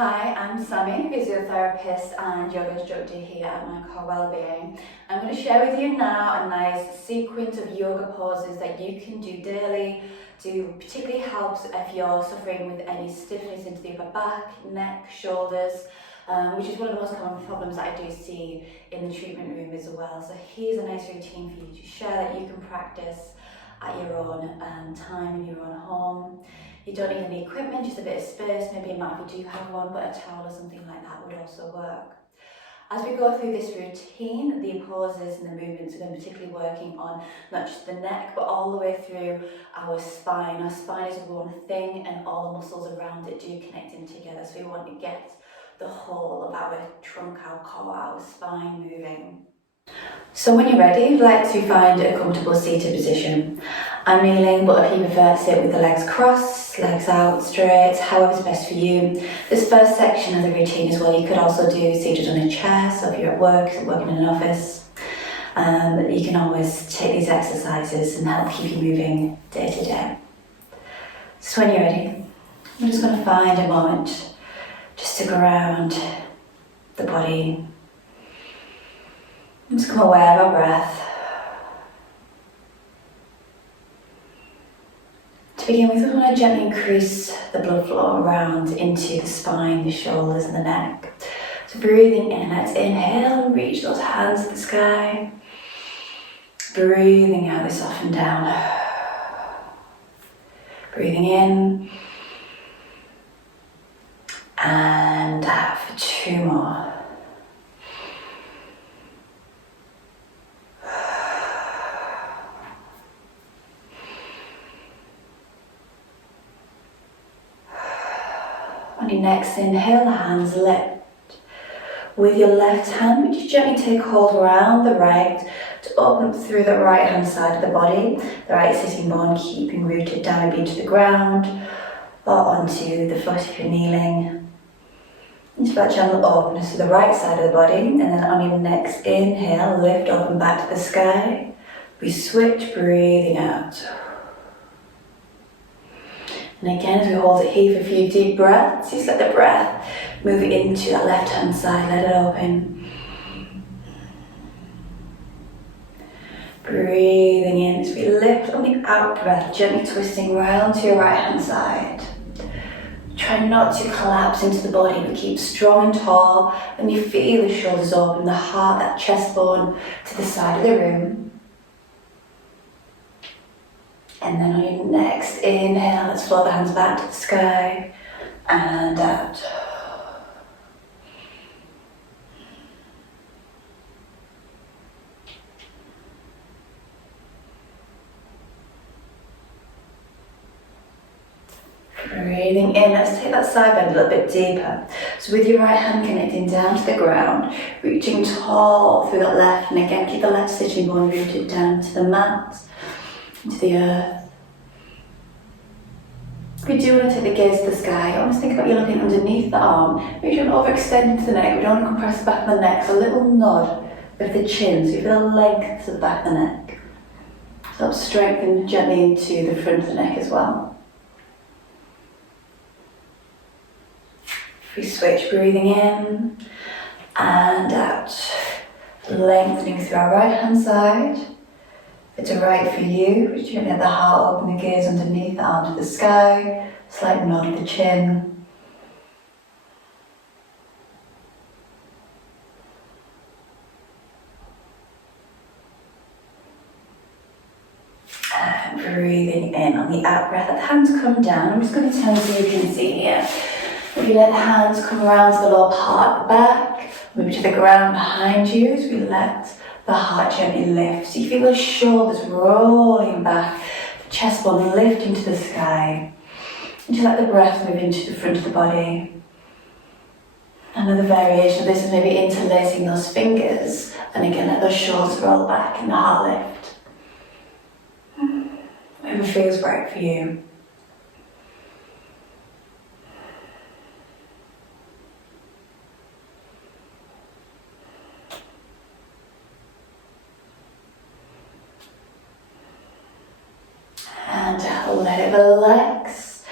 Hi, I'm Sammy, physiotherapist and yoga instructor here at My Core Wellbeing. I'm going to share with you now a nice sequence of yoga poses that you can do daily to particularly help if you're suffering with any stiffness into the upper back, neck, shoulders, which is one of the most common problems that I do see in the treatment room as well. So here's a nice routine for you to share that you can practice at your own time in your own home. You don't need any equipment, just a bit of space, maybe a mat if you do have one, but a towel or something like that would also work. As we go through this routine, the poses and the movements are going to be particularly working on not just the neck, but all the way through our spine. Our spine is one thing and all the muscles around it do connect in together. So we want to get the whole of our trunk, our core, our spine moving. So when you're ready, I'd like to find a comfortable seated position. I'm kneeling, but if you prefer to sit with the legs crossed, legs out straight, however's best for you. This first section of the routine as well, you could also do seated on a chair, so if you're at work, working in an office, you can always take these exercises and help keep you moving day to day. So when you're ready, I'm just going to find a moment just to ground the body. Just become aware of our breath. To begin with, we want to gently increase the blood flow around into the spine, the shoulders and the neck. So breathing in, let's inhale and reach those hands to the sky. Breathing out, we soften down. Breathing in. And out for 2 more. On your next inhale, the hands lift. With your left hand, would you gently take hold around the right to open up through the right hand side of the body, the right sitting bone keeping rooted down into the ground or onto the foot if you're kneeling. Into that gentle openness to the right side of the body, and then on your next inhale, lift open back to the sky. We switch, breathing out. And again, as we hold it here for a few deep breaths, just let the breath move into that left hand side, let it open. Breathing in as we lift on the out breath, gently twisting round to your right hand side. Try not to collapse into the body, but keep strong and tall. And you feel the shoulders open, the heart, that chest bone to the side of the room. And then on your next inhale, let's flow the hands back to the sky and out. Breathing in, let's take that side bend a little bit deeper. So with your right hand connecting down to the ground, reaching tall through that left, and again keep the left sitting bone rooted down to the mat, into the earth. If you do want to take the gaze to the sky, almost think about you looking underneath the arm. Make sure you don't overextend into the neck, we don't want to compress the back of the neck, so a little nod of the chin, so you feel a length to the back of the neck. So help strengthen gently into the front of the neck as well. We switch, breathing in and out, lengthening through our right hand side. If it's right for you, reach gently at the heart, open the gaze underneath the arm to the sky, slight nod of the chin. And breathing in on the out breath, let the hands come down. I'm just going to turn so you can see here. If you let the hands come around to the lower part of the back, move to the ground behind you as we let the heart gently lift. So you feel the shoulders rolling back, the chest bone lifting to the sky. And you let the breath move into the front of the body. Another variation of this is maybe interlacing those fingers, and again let those shoulders roll back and the heart lift. Whatever feels right for you. And let it relax.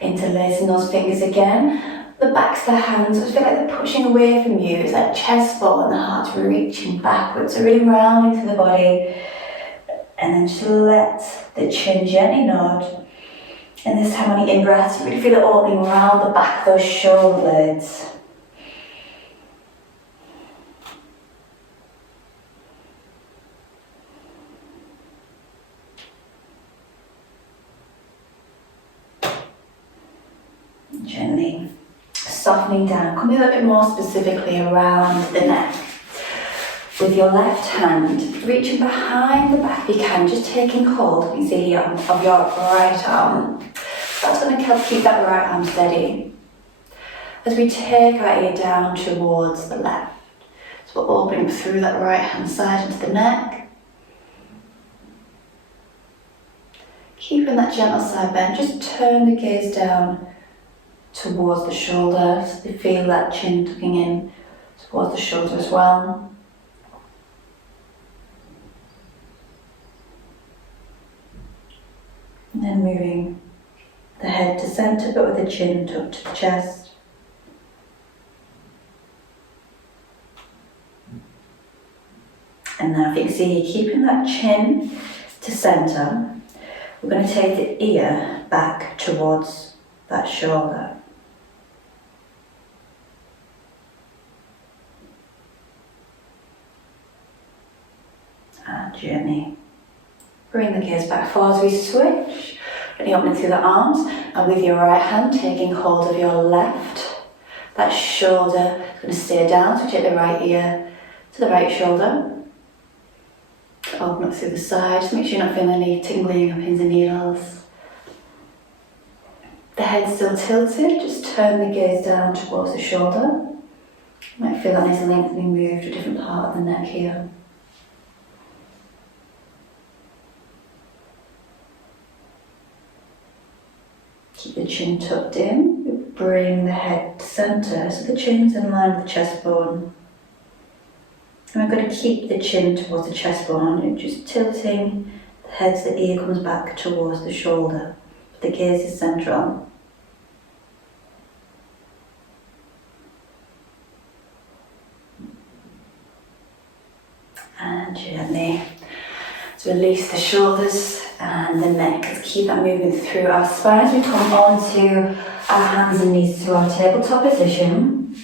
Interlacing those fingers again. the backs of the hands, I feel like they're pushing away from you. It's like chest ball and the heart's reaching backwards, so really rounding through the body. And then just let the chin gently nod. And this time on the in-breath, you really feel it opening around the back of those shoulder blades. Gently softening down, coming a little bit more specifically around the neck. With your left hand, reaching behind the back if you can, just taking hold, you see here, of your right arm. That's going to help keep that right arm steady. As we take our ear down towards the left, so we're opening through that right hand side into the neck. Keeping that gentle side bend, just turn the gaze down towards the shoulder, so you feel that chin tucking in towards the shoulder as well. And then moving the head to centre, but with the chin tucked to the chest. And now if you can see, you're keeping that chin to centre. We're going to take the ear back towards that shoulder. And gently bring the gaze back forward as we switch. Really opening through the arms, and with your right hand taking hold of your left. That shoulder is going to stay down, so take the right ear to the right shoulder. Open up through the side, just make sure you're not feeling any tingling or pins and needles. The head still tilted, just turn the gaze down towards the shoulder. You might feel that nice lengthening move to a different part of the neck here. Keep the chin tucked in, bring the head to centre so the chin's in line with the chest bone. And we're going to keep the chin towards the chest bone and just tilting the head so the ear comes back towards the shoulder. The gaze is central. And gently to release the shoulders and the neck. Let's keep that movement through our spine as we come onto our hands and knees to our tabletop position.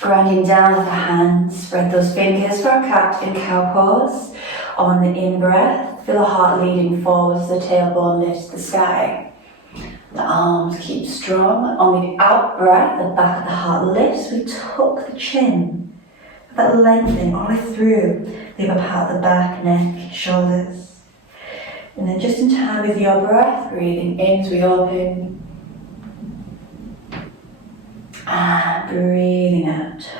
Grounding down with the hands, spread those fingers for our cat and cow pose. On the in-breath, feel the heart leading forward as the tailbone lifts the sky. The arms keep strong. On the out-breath, the back of the heart lifts. We tuck the chin. That lengthening all the way through the upper part of the back, neck, shoulders. And then just in time with your breath, breathing in as we open. And breathing out.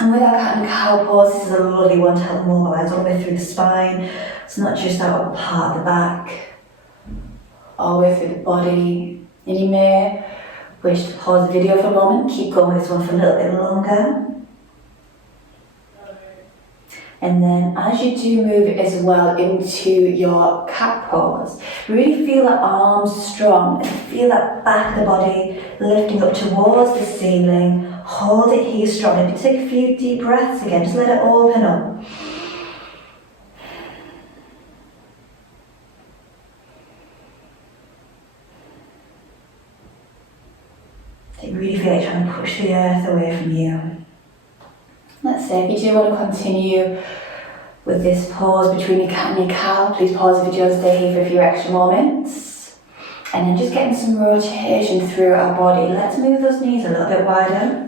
And with our cat and cow pose, this is a lovely one to help mobilise all the way through the spine. It's not just that upper part of the back, all the way through the body. And you may wish to pause the video for a moment, keep going with this one for a little bit longer. And then as you do move as well into your cat pose, really feel the arms strong and feel that back of the body lifting up towards the ceiling. Hold it here strong. And take a few deep breaths again, just let it open up. So you really feel like trying to push the earth away from you. Let's say if you do want to continue with this pause between your cat and your cow, please pause the video and stay here for a few extra moments. And then just getting some rotation through our body. Let's move those knees a little bit wider.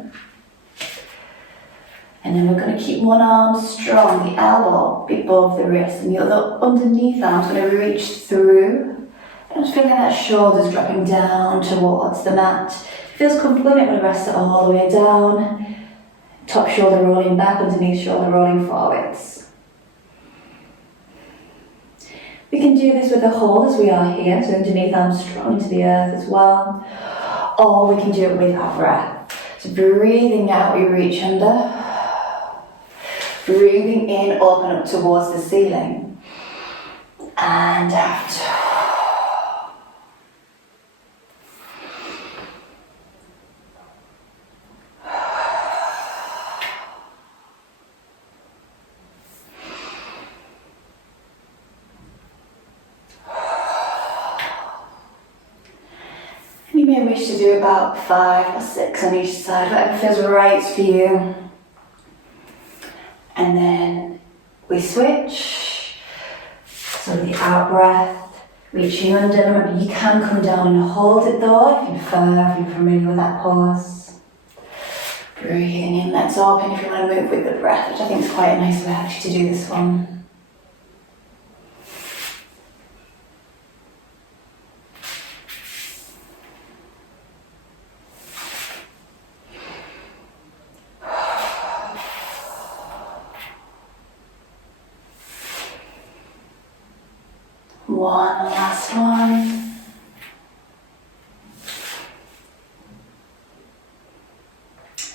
And then we're going to keep one arm strong, the elbow above the wrist, and the other underneath the arm's going to reach through. And just feeling that shoulders dropping down towards the mat. Feels complete when we rest it all the way down. Top shoulder rolling back, underneath shoulder rolling forwards. We can do this with a hold as we are here, so underneath arm strong into the earth as well. Or we can do it with our breath. So breathing out, we reach under. Breathing in, open up towards the ceiling. And out. You may wish to do about 5 or 6 on each side, whatever feels right for you. And then we switch. So the out breath, reaching under. Remember, you can come down and hold it though, if you prefer, if you're familiar with that pose. Breathing in, let's open if you want to move with the breath, which I think is quite a nice way actually to do this one. One last one.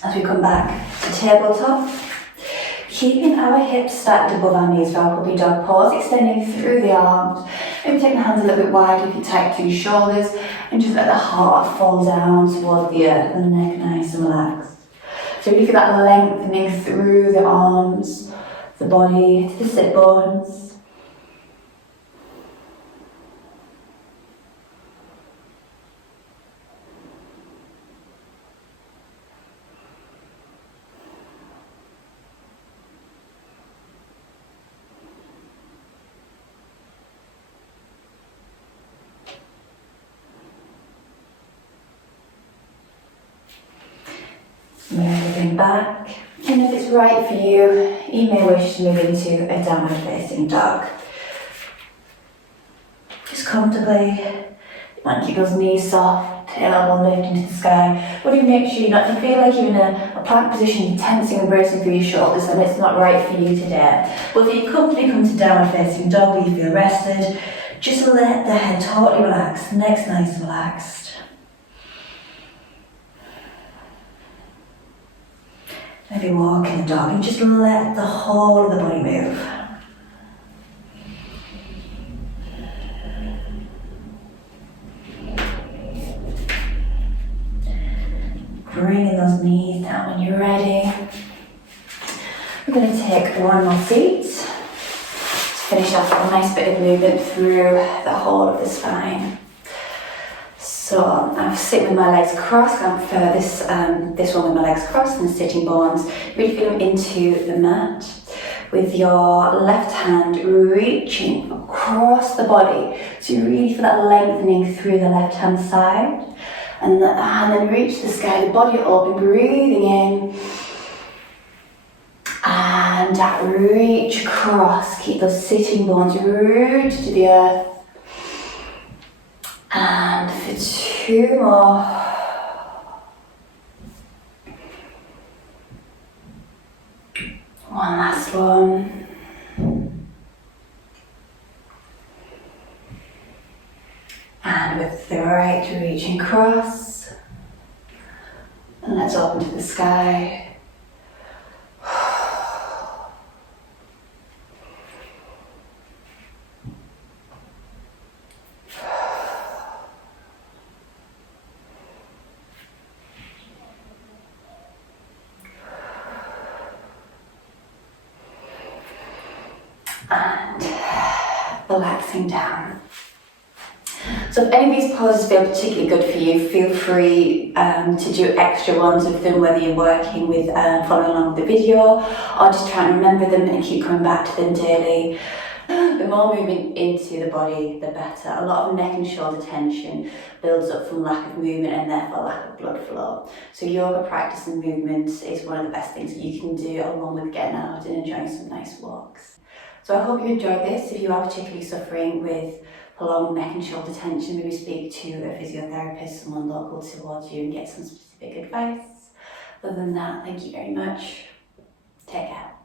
As we come back to tabletop, keeping our hips stacked above our knees for our puppy dog pose, extending through the arms. Maybe take the hands a little bit wide if you tight through your shoulders, and just let the heart fall down towards the earth and the neck nice and relaxed. So really feel that lengthening through the arms, the body, to the sit bones. Moving back, and if it's right for you, you may wish to move into a downward facing dog. Just comfortably, you want to keep those knees soft, tailbone lift into the sky. But you make sure if you feel like you're in a plank position, you're tensing and bracing through your shoulders, then it's not right for you today. But if you comfortably come to downward facing dog where you feel rested, just let the head totally relax, the neck's nice and relaxed. Maybe walking the dog and just let the whole of the body move. Bringing those knees down when you're ready. We're going to take one more seat. Just finish off with a nice bit of movement through the whole of the spine. So I'm sitting with my legs crossed. I prefer this one with my legs crossed and sitting bones. Really feel them into the mat. With your left hand reaching across the body. So you really feel that lengthening through the left hand side. And then reach the sky, the body open, breathing in. And reach across. Keep those sitting bones rooted to the earth. And for 2 more. One last one. And with the right reaching across. And let's open to the sky. And relaxing down. So if any of these poses feel particularly good for you, feel free to do extra ones with them, whether you're working with following along with the video or just trying to remember them and keep coming back to them daily. The more movement into the body, the better. A lot of neck and shoulder tension builds up from lack of movement and therefore lack of blood flow. So yoga practice and movement is one of the best things you can do, along with getting out and enjoying some nice walks. So I hope you enjoyed this. If you are particularly suffering with prolonged neck and shoulder tension, maybe speak to a physiotherapist, someone local towards you, and get some specific advice. Other than that, thank you very much. Take care.